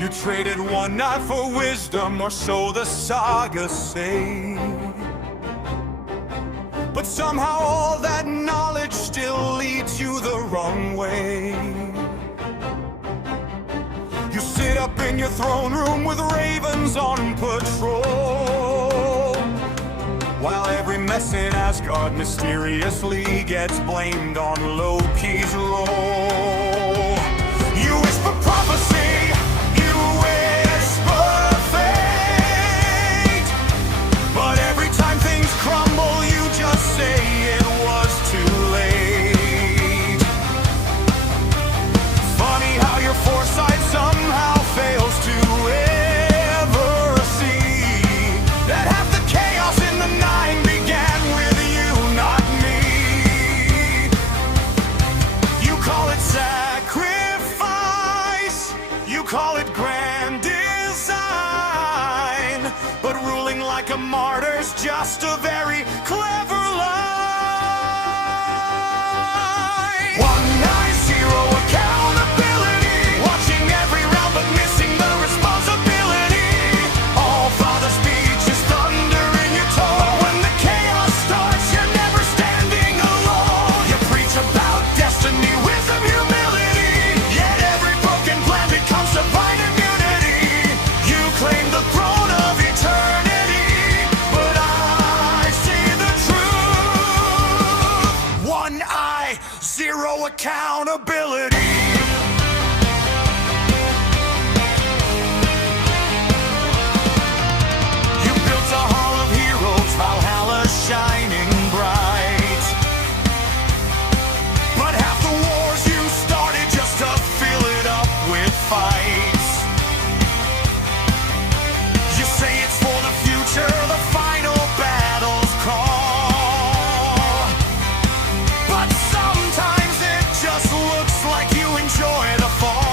You traded one eye for wisdom, or so the sagas say. But somehow all that knowledge still leads you the wrong way. You sit up in your throne room with ravens on patrol, while every mess in Asgard mysteriously gets blamed on Loki's role. You whisper prophecy, you whisper fate, but every time things crumble, you just say it was too late. Funny how your foresight somehow fails to ever see that half the chaos in the nine began with you, not me. You call it sacrifice, you call it grand design, but ruling like a martyr's just a very clever lie. One eye, zero accountability, watching every round but missing the responsibility. Allfather speech is thunder in your tone, but when the chaos starts, you're never standing alone. You preach about destiny, wisdom, humility, yet every broken plan becomes divine immunity. You claim the throne of eternity, but I see the truth. One eye, zero accountability. You built a hall of heroes, Valhalla shining bright, but half the wars you started just to fill it up with fights. You say it's for the future, the final battle's call, but sometimes it just looks like you enjoy the fall.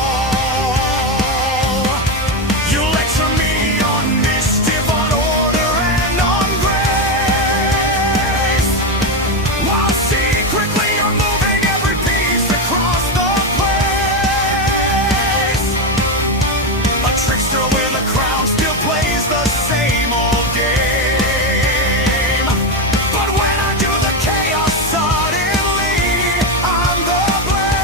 You lecture me on mischief, on order, and on grace, while secretly you're moving every piece across the place. A trickster with a crown still plays the same old game, but when I do the chaos, suddenly I'm the blame.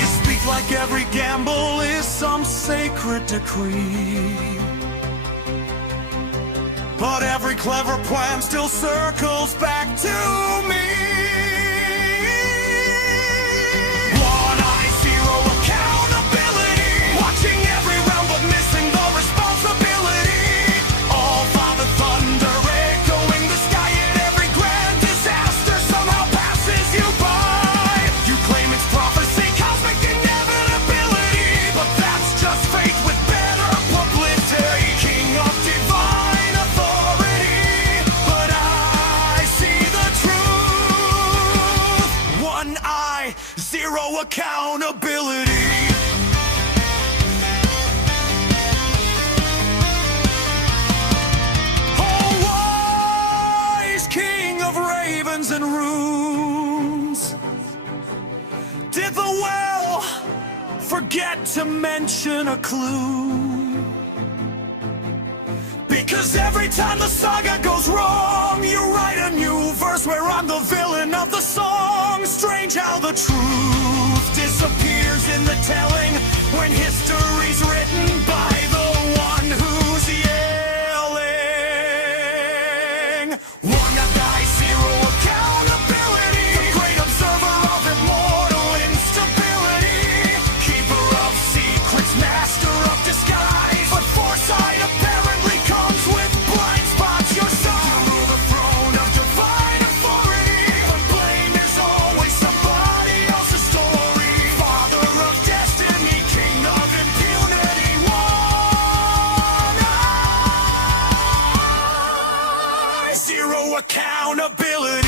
You speak like every gamble is some sacred decree, but every clever plan still circles back to me. One eye, zero accountability, watching every round but missing the responsibility. Allfather thunder echoing the sky, and every grand disaster somehow passes you by. You claim it's prophecy, cosmic inevitability, but that's just fate with better publicity. King of divine authority, but I see the truth. One eye, zero accountability. Oh, wise king of ravens and runes, did the well forget to mention a clue? Because every time the saga goes wrong, you write a new verse where I'm the villain of the song. Strange how the truth disappears in the telling, when history's written by the one who's yelling. One guy, zero accountability, the great observer of immortal instability, keeper of secrets, master of disguise, but foresight apparently comes with blind spots. Your son to rule the throne of divine authority, but blame is always somebody else's story. Father of destiny, king of impunity, one eye, zero accountability.